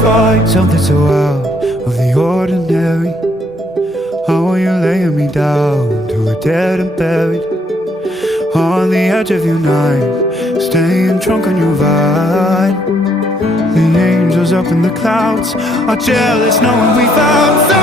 find something so out of the ordinary? How are you laying me down to a dead and buried? On the edge of your knife, staying drunk on your vine. The angels up in the clouds are jealous knowing we found